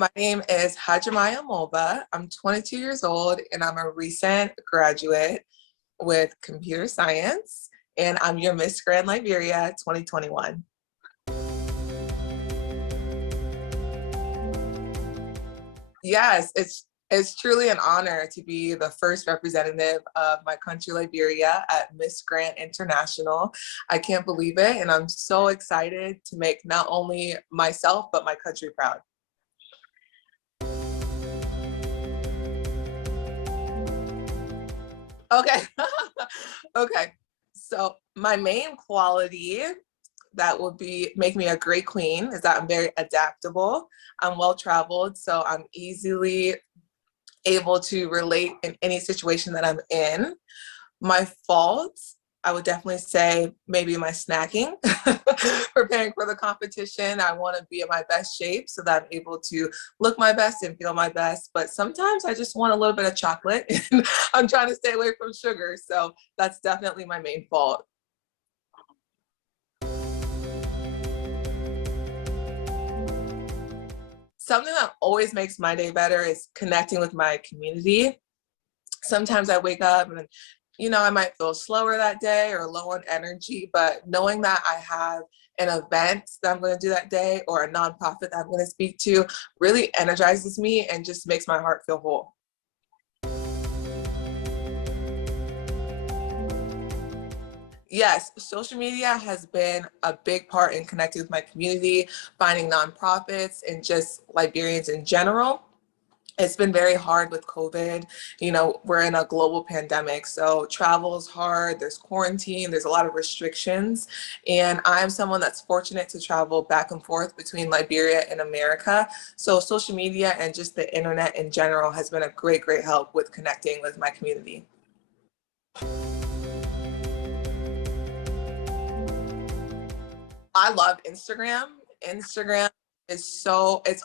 My name is Hajamaya Mulbah. I'm 22 years old and I'm a recent graduate with computer science, and I'm your Miss Grand Liberia 2021. Yes, it's truly an honor to be the first representative of my country, Liberia, at Miss Grand International. I can't believe it, and I'm so excited to make not only myself, but my country proud. Okay. Okay. So my main quality that would be make me a great queen is that I'm very adaptable. I'm well traveled, so I'm easily able to relate in any situation that I'm in. My faults, I would definitely say maybe my snacking. Preparing for the competition, I want to be in my best shape so that I'm able to look my best and feel my best. But sometimes I just want a little bit of chocolate and I'm trying to stay away from sugar. So that's definitely my main fault. Something that always makes my day better is connecting with my community. Sometimes I wake up and I might feel slower that day or low on energy, but knowing that I have an event that I'm going to do that day or a nonprofit that I'm going to speak to really energizes me and just makes my heart feel whole. Yes, social media has been a big part in connecting with my community, finding nonprofits and just Liberians in general. It's been very hard with COVID. We're in a global pandemic, so travel is hard. There's quarantine, there's a lot of restrictions. And I'm someone that's fortunate to travel back and forth between Liberia and America. So social media and just the internet in general has been a great, great help with connecting with my community. I love Instagram. Instagram it's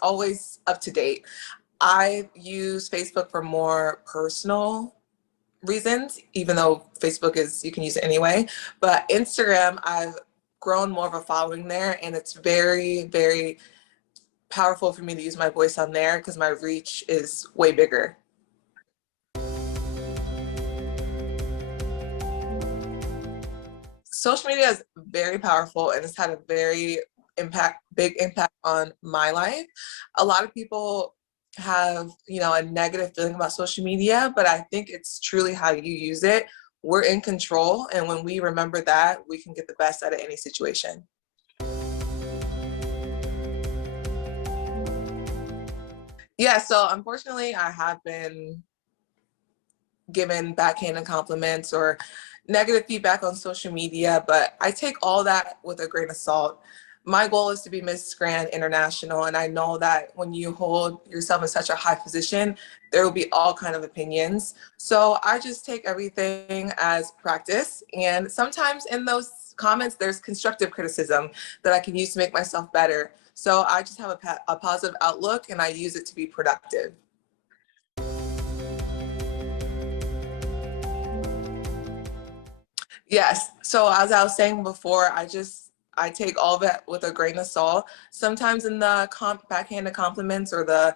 always up to date. I use Facebook for more personal reasons, even though Facebook you can use it anyway. But Instagram, I've grown more of a following there, and it's very, very powerful for me to use my voice on there because my reach is way bigger. Social media is very powerful and it's had a big impact on my life. A lot of people have, a negative feeling about social media, but I think it's truly how you use it. We're in control, and when we remember that, we can get the best out of any situation. Yeah, so unfortunately, I have been given backhanded compliments or negative feedback on social media, but I take all that with a grain of salt. My goal is to be Miss Grand International, and I know that when you hold yourself in such a high position, there will be all kind of opinions. So I just take everything as practice, and sometimes in those comments, there's constructive criticism that I can use to make myself better. So I just have a positive outlook, and I use it to be productive. Yes. So as I was saying before, I take all that with a grain of salt. Sometimes in the backhanded compliments or the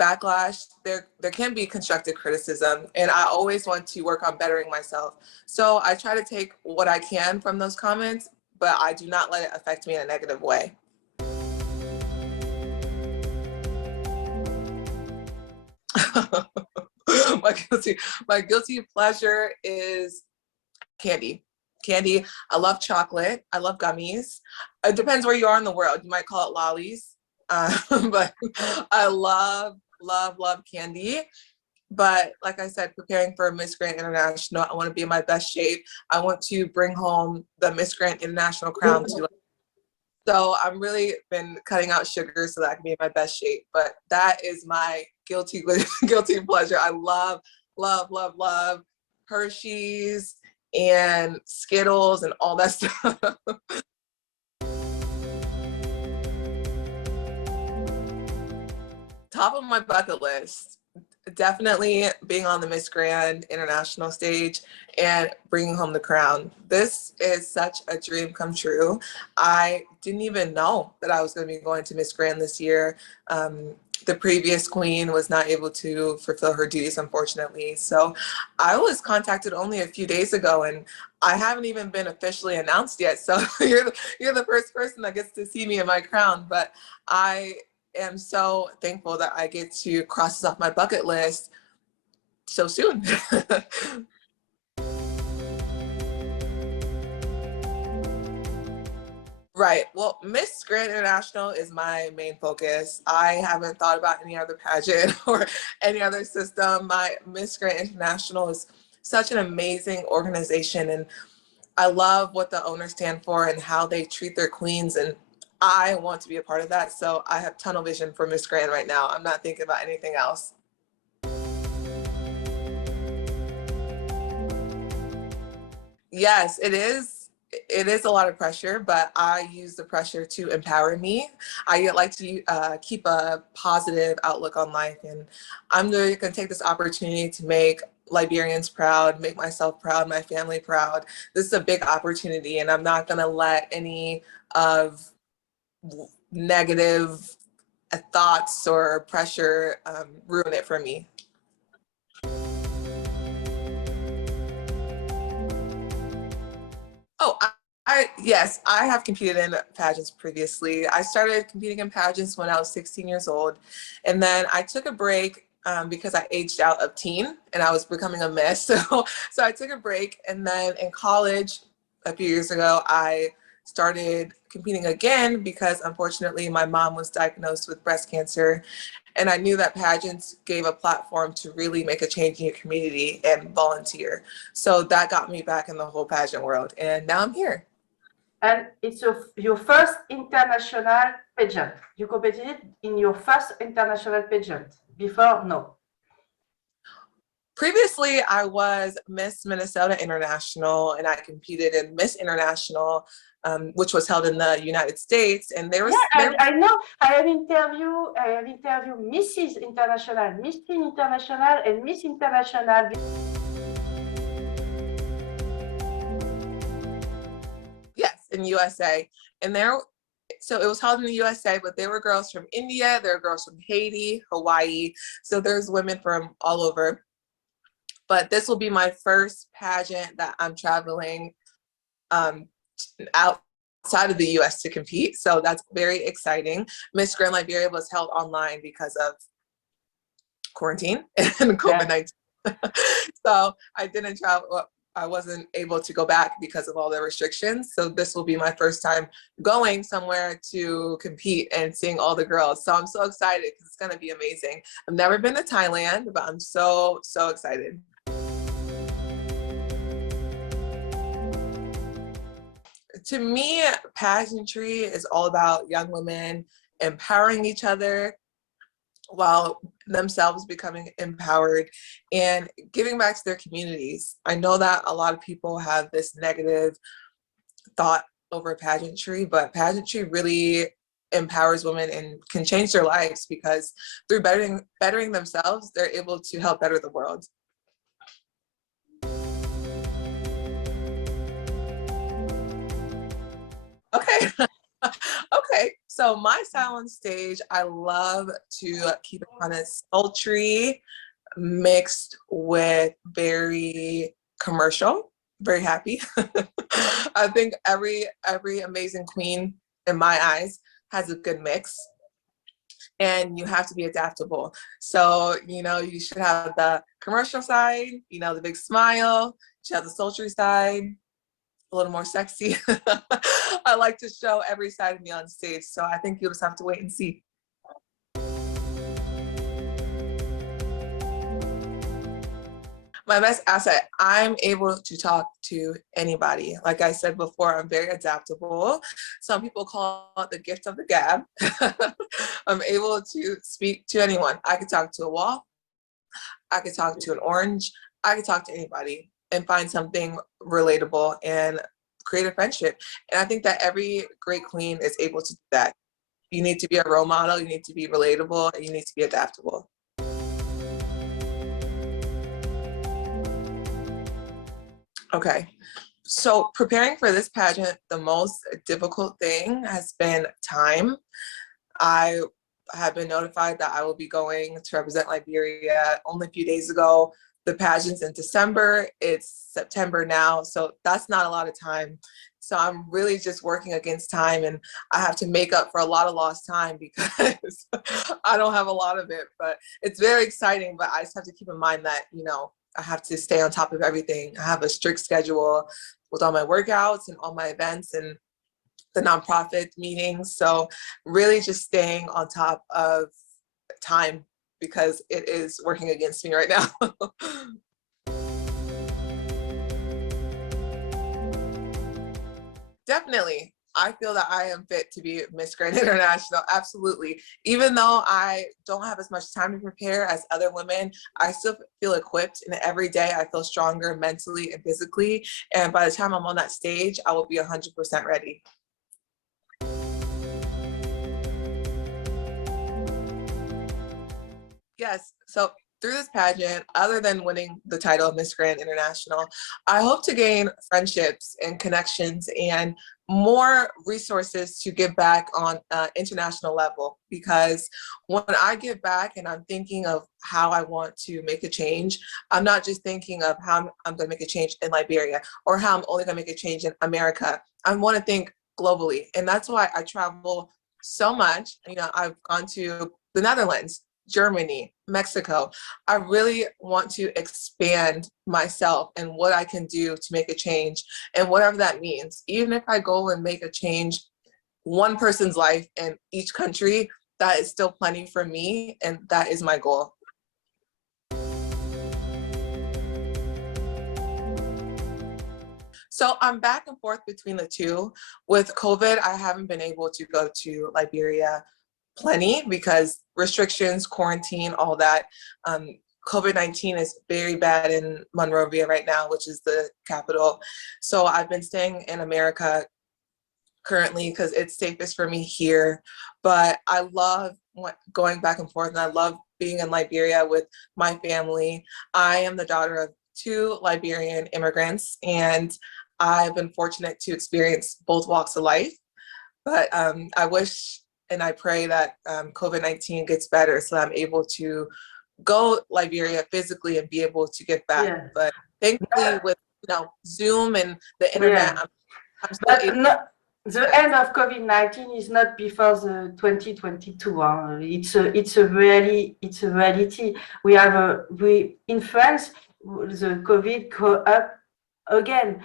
backlash, there can be constructive criticism, and I always want to work on bettering myself. So I try to take what I can from those comments, but I do not let it affect me in a negative way. my my guilty pleasure is candy. Candy. I love chocolate. I love gummies. It depends where you are in the world. You might call it lollies, but I love candy. But like I said, preparing for Miss Grand International, I want to be in my best shape. I want to bring home the Miss Grand International crown to. So I'm really been cutting out sugar so that I can be in my best shape. But that is my guilty guilty pleasure. I love Hershey's and Skittles and all that stuff. Top of my bucket list, Definitely being on the Miss Grand International stage and bringing home the crown. This is such a dream come true. I didn't even know that I was going to be going to Miss Grand this year. The previous queen was not able to fulfill her duties, unfortunately. So I was contacted only a few days ago, and I haven't even been officially announced yet. So you're the first person that gets to see me in my crown. But I am so thankful that I get to cross this off my bucket list so soon. Right. Well, Miss Grand International is my main focus. I haven't thought about any other pageant or any other system. My Miss Grand International is such an amazing organization, and I love what the owners stand for and how they treat their queens, and I want to be a part of that. So I have tunnel vision for Miss Grand right now. I'm not thinking about anything else. Yes, it is. It is a lot of pressure, but I use the pressure to empower me. I like to keep a positive outlook on life, and I'm going to take this opportunity to make Liberians proud, make myself proud, my family proud. This is a big opportunity, and I'm not going to let any of negative thoughts or pressure ruin it for me. Oh, yes, I have competed in pageants previously. I started competing in pageants when I was 16 years old, and then I took a break because I aged out of teen and I was becoming a mess. So I took a break, and then in college a few years ago, I started competing again because unfortunately my mom was diagnosed with breast cancer, and I knew that pageants gave a platform to really make a change in your community and volunteer. So that got me back in the whole pageant world, and now I'm here. And it's your first international pageant. You competed in your first international pageant. Before, no. Previously, I was Miss Minnesota International, and I competed in Miss International, which was held in the United States. And there was I know. I have interviewed Mrs. International, Miss Teen International, and Miss International. Yes, in USA, and so it was held in the USA, but there were girls from India, there were girls from Haiti, Hawaii. So there's women from all over. But this will be my first pageant that I'm traveling outside of the US to compete. So that's very exciting. Miss Grand Liberia was held online because of quarantine and COVID-19. So I didn't travel. I wasn't able to go back because of all the restrictions. So this will be my first time going somewhere to compete and seeing all the girls. So I'm so excited because it's going to be amazing. I've never been to Thailand, but I'm so excited. To me, pageantry is all about young women empowering each other while themselves becoming empowered and giving back to their communities. I know that a lot of people have this negative thought over pageantry, but pageantry really empowers women and can change their lives because through bettering themselves, they're able to help better the world. Okay. Okay, so my style on stage, I love to keep it kind of sultry, mixed with very commercial, very happy. I think every amazing queen, in my eyes, has a good mix, and you have to be adaptable. So, you should have the commercial side, the big smile, you should have the sultry side, a little more sexy. I like to show every side of me on stage, so I think you'll just have to wait and see. My best asset, I'm able to talk to anybody. Like I said before, I'm very adaptable. Some people call it the gift of the gab. I'm able to speak to anyone. I could talk to a wall. I could talk to an orange. I could talk to anybody and find something relatable and create a friendship. And I think that every great queen is able to do that. You need to be a role model, you need to be relatable, and you need to be adaptable. Okay. So preparing for this pageant, the most difficult thing has been time. I have been notified that I will be going to represent Liberia only a few days ago. The pageant's in December, it's September now, so that's not a lot of time. So I'm really just working against time, and I have to make up for a lot of lost time because I don't have a lot of it, but it's very exciting. But I just have to keep in mind that, you know, I have to stay on top of everything. I have a strict schedule with all my workouts and all my events and the nonprofit meetings. So really just staying on top of time because it is working against me right now. Definitely. I feel that I am fit to be Miss Grand International. Absolutely. Even though I don't have as much time to prepare as other women, I still feel equipped, and every day I feel stronger mentally and physically. And by the time I'm on that stage, I will be 100% ready. Yes. So through this pageant, other than winning the title of Miss Grand International, I hope to gain friendships and connections and more resources to give back on an international level. Because when I give back and I'm thinking of how I want to make a change, I'm not just thinking of how I'm going to make a change in Liberia or how I'm only going to make a change in America. I want to think globally. And that's why I travel so much. You know, I've gone to the Netherlands, Germany, Mexico. I really want to expand myself and what I can do to make a change, and whatever that means. Even if I go and make a change, one person's life in each country, that is still plenty for me, and that is my goal. So I'm back and forth between the two. With COVID, I haven't been able to go to Liberia plenty because restrictions, quarantine, all that. COVID-19 is very bad in Monrovia right now, which is the capital. So I've been staying in America currently because it's safest for me here. But I love going back and forth, and I love being in Liberia with my family. I am the daughter of 2 Liberian immigrants, and I've been fortunate to experience both walks of life. But I wish and I pray that COVID-19 gets better so I'm able to go Liberia physically and be able to get back. Yeah. But thankfully with, you know, Zoom and the Yeah. internet, I'm still But able. the end of COVID-19 is not before the 2022. It's a reality. We have in France, the COVID go up again.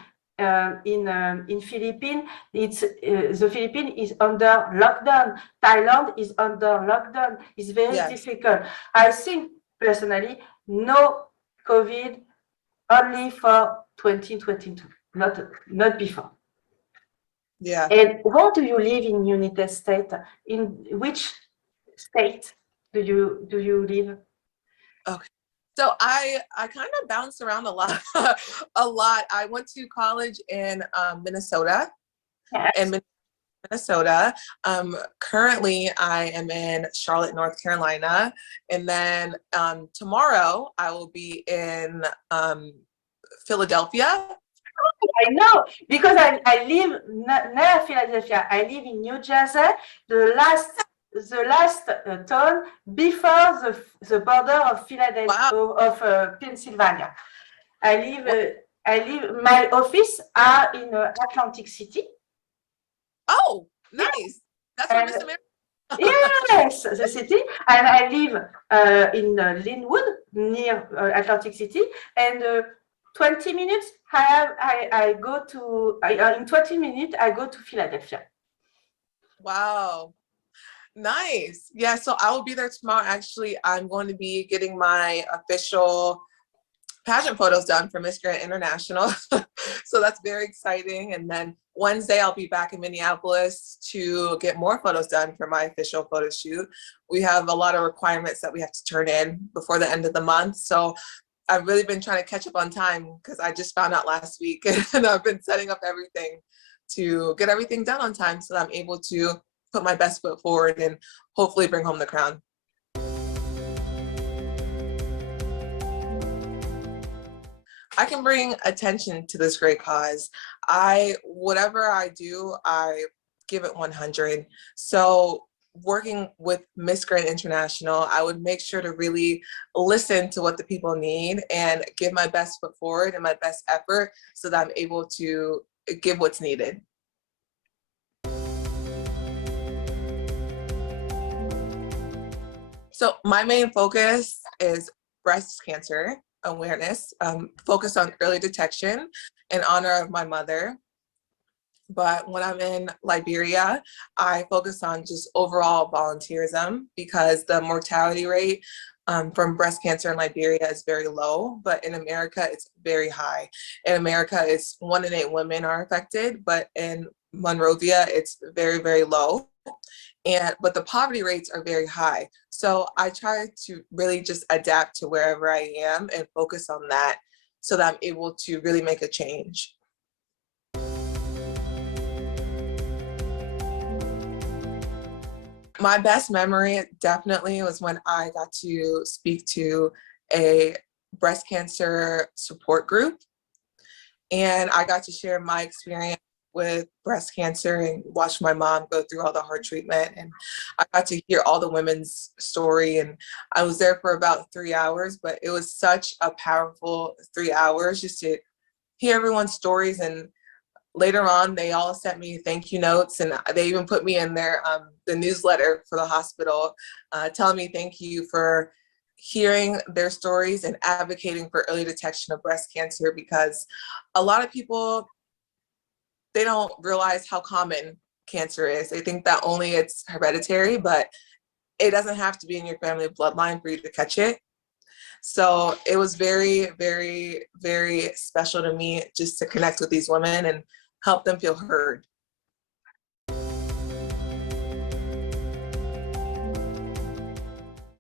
In Philippines, the Philippines is under lockdown. Thailand is under lockdown. It's very difficult. I think personally, no COVID only for 2022, not before. Yeah. And where do you live in United States? In which state do you live? Okay. So I kind of bounced around a lot. A lot. I went to college in Minnesota. Yes. In Minnesota. Currently, I am in Charlotte, North Carolina. And then tomorrow, I will be in Philadelphia. I know, because I live near Philadelphia. I live in New Jersey, the last town before the border of Philadelphia, of Pennsylvania. My office are in Atlantic City. Oh, nice. That's where Miss America. Yes, the city. And I live in Linwood, near Atlantic City. And 20 minutes, in 20 minutes, I go to Philadelphia. Wow. Nice. Yeah, so I will be there tomorrow. Actually, I'm going to be getting my official pageant photos done for Miss Grand International. So that's very exciting. And then Wednesday, I'll be back in Minneapolis to get more photos done for my official photo shoot. We have a lot of requirements that we have to turn in before the end of the month. So I've really been trying to catch up on time because I just found out last week and I've been setting up everything to get everything done on time so that I'm able to put my best foot forward and hopefully bring home the crown. I can bring attention to this great cause. Whatever I do, I give it 100. So working with Miss Grand International, I would make sure to really listen to what the people need and give my best foot forward and my best effort so that I'm able to give what's needed. So my main focus is breast cancer awareness, focused on early detection in honor of my mother. But when I'm in Liberia, I focus on just overall volunteerism because the mortality rate from breast cancer in Liberia is very low, but in America, it's very high. In America, it's 1 in 8 women are affected, but in Monrovia, it's very, very low. But the poverty rates are very high. So I try to really just adapt to wherever I am and focus on that so that I'm able to really make a change. My best memory definitely was when I got to speak to a breast cancer support group, and I got to share my experience with breast cancer and watch my mom go through all the hard treatment. And I got to hear all the women's story, and I was there for about 3 hours, but it was such a powerful 3 hours just to hear everyone's stories. And later on, they all sent me thank you notes, and they even put me in their the newsletter for the hospital, telling me thank you for hearing their stories and advocating for early detection of breast cancer, because a lot of people, they don't realize how common cancer is. They think that only it's hereditary, but it doesn't have to be in your family bloodline for you to catch it. So it was very, very, very special to me just to connect with these women and help them feel heard.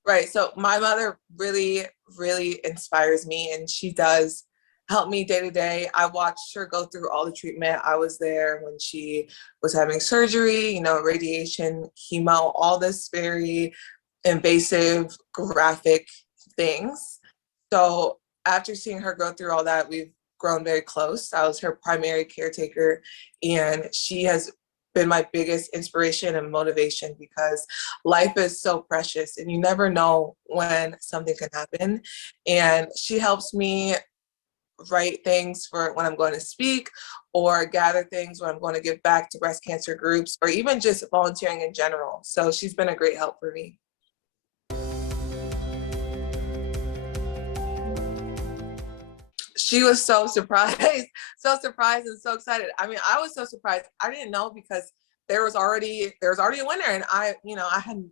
Right. So my mother really, really inspires me, and she does help me day to day. I watched her go through all the treatment. I was there when she was having surgery, radiation, chemo, all this very invasive, graphic things. So after seeing her go through all that, we've grown very close. I was her primary caretaker, and she has been my biggest inspiration and motivation because life is so precious and you never know when something can happen. And she helps me write things for when I'm going to speak, or gather things when I'm going to give back to breast cancer groups, or even just volunteering in general. So she's been a great help for me. She was so surprised, so surprised and so excited. I mean, I was so surprised. I didn't know because there was already a winner, and I had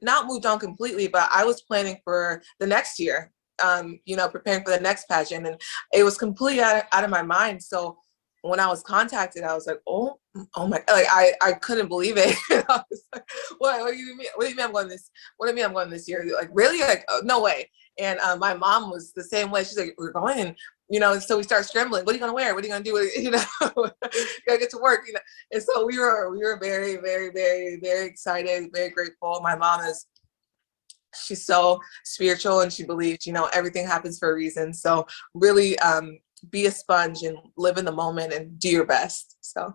not moved on completely, but I was planning for the next year, preparing for the next pageant, and it was completely out of my mind. So when I was contacted, I was like, oh my, like I couldn't believe it. I was like, what do you mean? What do you mean I'm going this? What do you mean I'm going this year? Like, really? Like, no way. And my mom was the same way. She's like, we're going. So we start scrambling. What are you gonna wear? What are you gonna do? You gotta get to work. And so we were very, very, very, very excited, very grateful. My mom she's so spiritual, and she believes, everything happens for a reason. So really be a sponge and live in the moment and do your best. So.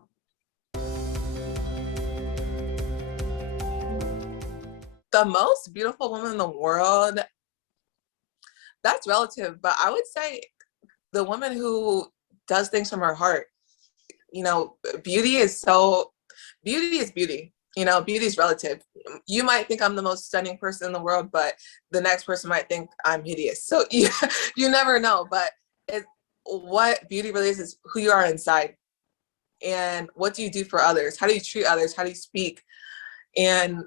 The most beautiful woman in the world, that's relative, but I would say the woman who does things from her heart. Beauty is beauty. Beauty is relative. You might think I'm the most stunning person in the world, but the next person might think I'm hideous. So you never know. But what beauty really is who you are inside, and what do you do for others? How do you treat others? How do you speak? And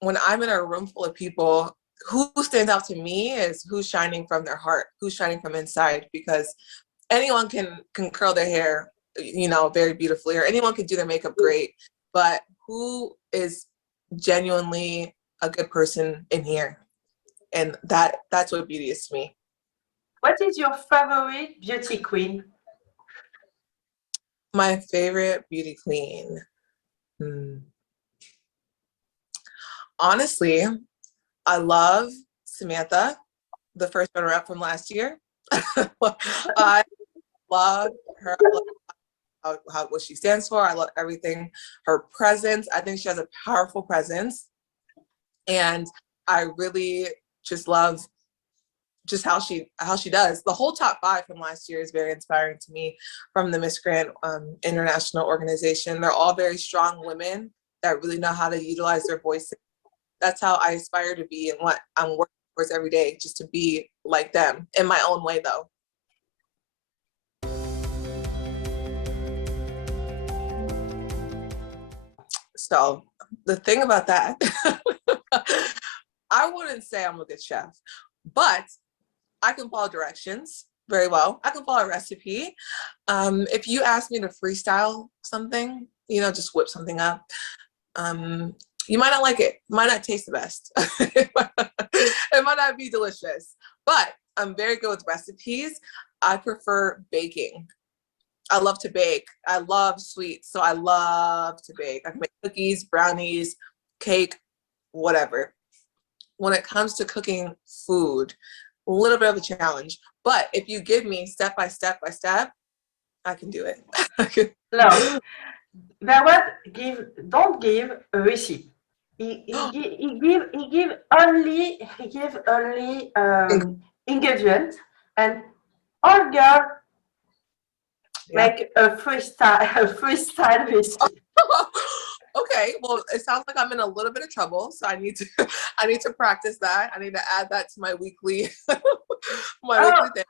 when I'm in a room full of people, who stands out to me is who's shining from their heart, who's shining from inside, because anyone can curl their hair, very beautifully, or anyone can do their makeup great, but who is genuinely a good person in here? And that's what beauty is to me. What is your favorite beauty queen? My favorite beauty queen. Honestly, I love Samantha, the first runner-up from last year. I love her. I love what she stands for. I love everything. Her presence. I think she has a powerful presence. And I really just love just how she does. The whole top 5 from last year is very inspiring to me from the Miss Grand International organization. They're all very strong women that really know how to utilize their voices. That's how I aspire to be and what I'm working towards every day, just to be like them in my own way though. So the thing about that, I wouldn't say I'm a good chef, but I can follow directions very well. I can follow a recipe. If you ask me to freestyle something, just whip something up, you might not like it, might not taste the best. It might not be delicious, but I'm very good with recipes. I prefer baking. I love to bake. I love sweets, so I love to bake. I can make cookies, brownies, cake, whatever. When it comes to cooking food, a little bit of a challenge, but if you give me step by step by step, I can do it. No, don't give a recipe. He give only ingredients, and all girl make a freestyle recipe. Okay, well, it sounds like I'm in a little bit of trouble, so I need to practice that. I need to add that to my weekly weekly thing.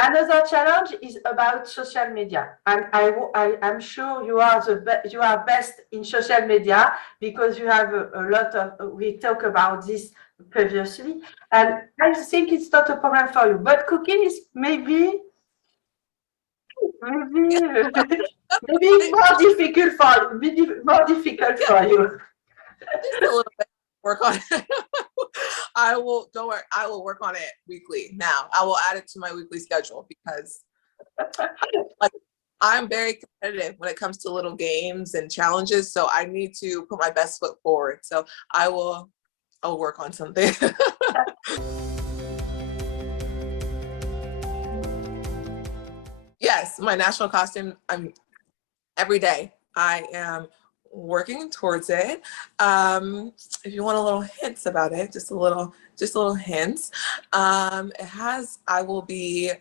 Another challenge is about social media, and I'm sure you are best in social media because you have a lot of. We talk about this previously, and I think it's not a problem for you. But cooking is maybe more difficult for you. Just a little bit. Work on it. Don't worry, I will work on it weekly now. I will add it to my weekly schedule because I'm very competitive when it comes to little games and challenges. So I need to put my best foot forward. So I'll work on something. Yes, my national costume, every day I am working towards it. If you want a little hints about it, just a little hints. I will be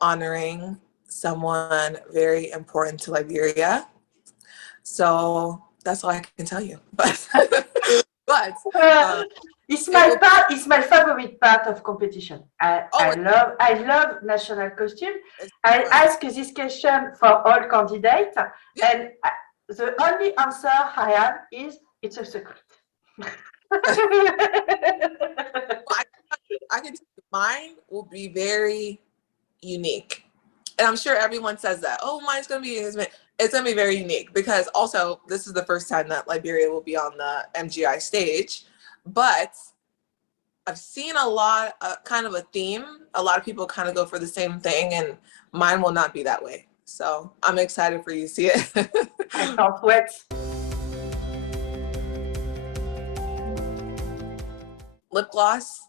honoring someone very important to Liberia. So that's all I can tell you. But it's my favorite part of competition. I love national costume. I ask this question for all candidates, and the only answer I have is it's a secret. I can tell you, mine will be very unique. And I'm sure everyone says that, oh, mine's gonna be, it's gonna be very unique because also this is the first time that Liberia will be on the MGI stage, but I've seen a lot, kind of a theme. A lot of people kind of go for the same thing, and mine will not be that way. So I'm excited for you to see it. I can't wait. Lip gloss.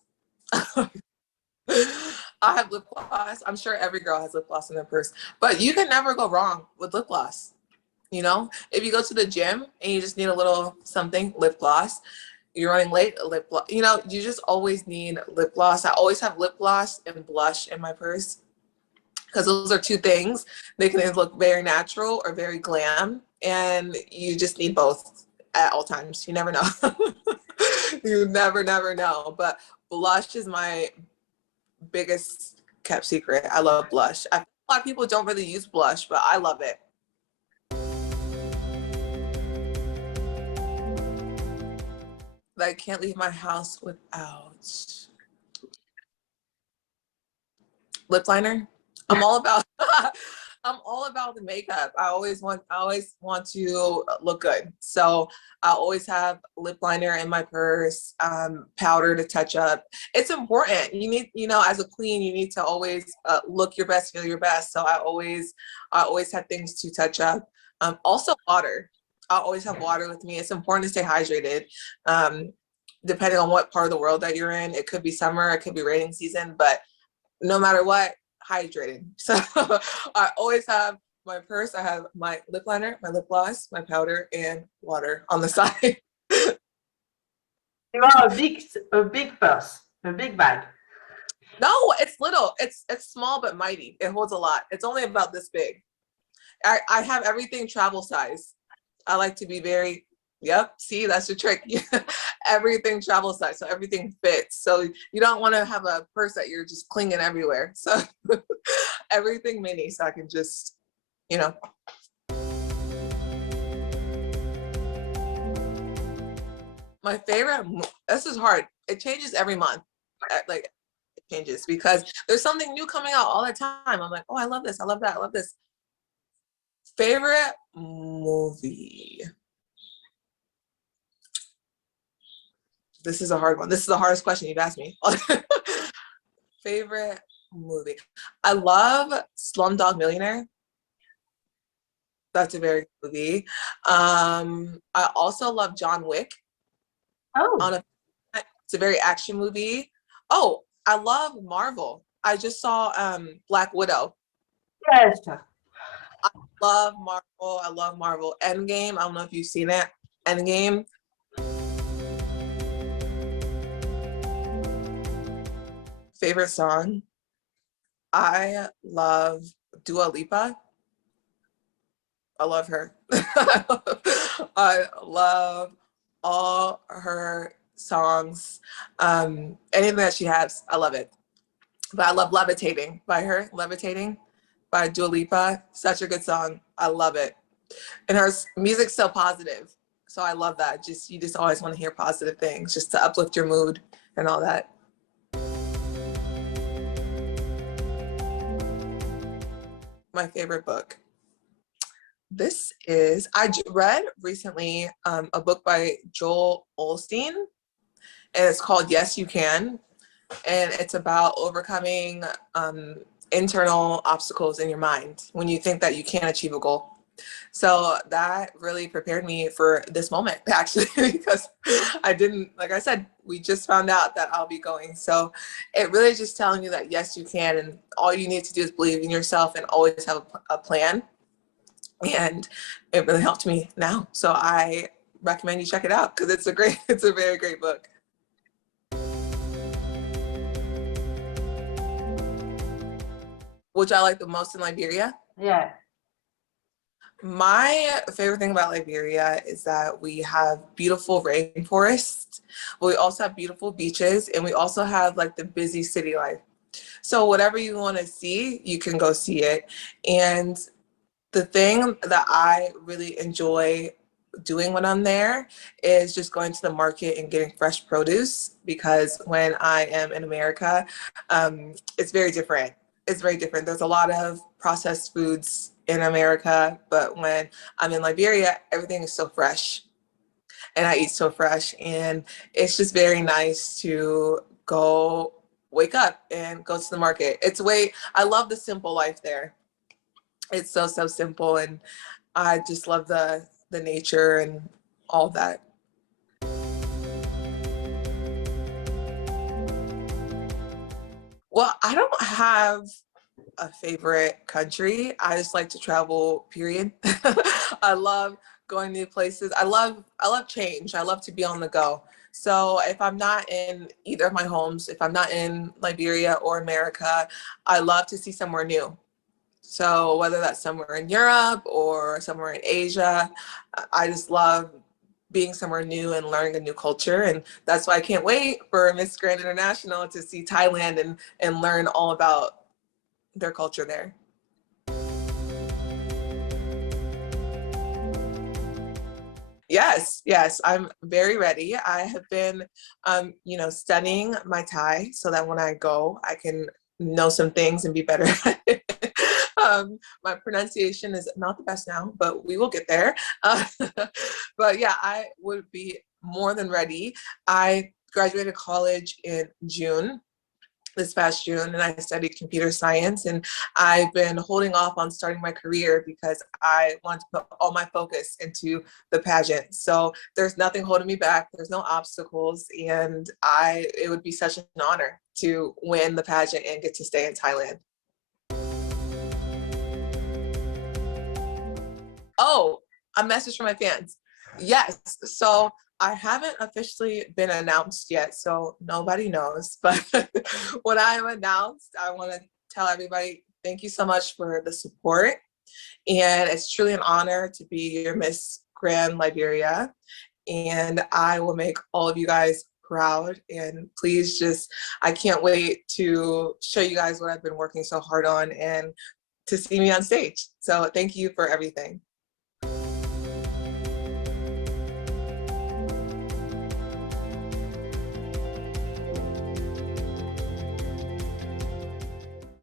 I have lip gloss. I'm sure every girl has lip gloss in their purse, but you can never go wrong with lip gloss. If you go to the gym and you just need a little something, lip gloss. You're running late, a lip gloss. You just always need lip gloss. I always have lip gloss and blush in my purse because those are two things. They can either look very natural or very glam, and you just need both at all times. You never know. You never know. But blush is my biggest kept secret. I love blush. A lot of people don't really use blush, but I love it. That I can't leave my house without lip liner. I'm all about the makeup. I always want to look good. So I always have lip liner in my purse, powder to touch up. It's important. You need, as a queen, you need to always look your best, feel your best. So I always have things to touch up. Also water. I always have water with me. It's important to stay hydrated. Depending on what part of the world that you're in, it could be summer, it could be raining season, but no matter what, hydrated. So I always have my purse, I have my lip liner, my lip gloss, my powder, and water on the side. You are a big purse, a big bag. No, it's little. It's small but mighty. It holds a lot. It's only about this big. I have everything travel size. I like to be very, yep, see, that's the trick. Everything travel size, so everything fits. So you don't want to have a purse that you're just clinging everywhere. So everything mini, so I can just, you know. My favorite, this is hard. It changes every month. Like, it changes because there's something new coming out all the time. I'm like, oh, I love this. I love that. I love this. Favorite movie. This is a hard one. This is the hardest question you've asked me. Favorite movie. I love Slumdog Millionaire. That's a very good movie. I also love John Wick. Oh, It's a very action movie. Oh, I love Marvel. I just saw Black Widow. yes. Love Marvel. I love Marvel. Endgame. I don't know if you've seen it. Endgame. Favorite song. I love Dua Lipa. I love her. I love all her songs. Anything that she has, I love it. But I love Levitating by her. Levitating by Dua Lipa. Such a good song. I love it. And her music's so positive. So I love that. You just always want to hear positive things just to uplift your mood and all that. My favorite book. This is, I read recently a book by Joel Osteen, and it's called Yes, You Can. And it's about overcoming internal obstacles in your mind when you think that you can't achieve a goal. So that really prepared me for this moment, actually, because I didn't, like I said, we just found out that I'll be going. So it really is just telling you that, yes, you can. And all you need to do is believe in yourself and always have a plan. And it really helped me now. So I recommend you check it out because it's a very great book. Which I like the most in Liberia. Yeah. My favorite thing about Liberia is that we have beautiful rainforests. We also have beautiful beaches, and we also have like the busy city life. So whatever you want to see, you can go see it. And the thing that I really enjoy doing when I'm there is just going to the market and getting fresh produce, because when I am in America, it's very different. It's very different. There's a lot of processed foods in America, but when I'm in Liberia, everything is so fresh and I eat so fresh, and it's just very nice to go wake up and go to the market. I love the simple life there. It's so simple, and I just love the nature and all that. Well, I don't have a favorite country. I just like to travel, period. I love going new places. I love change. I love to be on the go. So if I'm not in either of my homes, if I'm not in Liberia or America, I love to see somewhere new. So whether that's somewhere in Europe or somewhere in Asia, I just love being somewhere new and learning a new culture. And that's why I can't wait for Miss Grand International to see Thailand and learn all about their culture there. Yes, I'm very ready. I have been, studying my Thai so that when I go, I can know some things and be better at it. My pronunciation is not the best now, but we will get there. But yeah, I would be more than ready. I graduated college in June, this past June, and I studied computer science, and I've been holding off on starting my career because I want to put all my focus into the pageant. So there's nothing holding me back. There's no obstacles, and it would be such an honor to win the pageant and get to stay in Thailand. Oh, a message from my fans. Yes. So I haven't officially been announced yet, so nobody knows. But when I am announced, I want to tell everybody, thank you so much for the support. And it's truly an honor to be your Miss Grand Liberia. And I will make all of you guys proud. And please just, I can't wait to show you guys what I've been working so hard on and to see me on stage. So thank you for everything.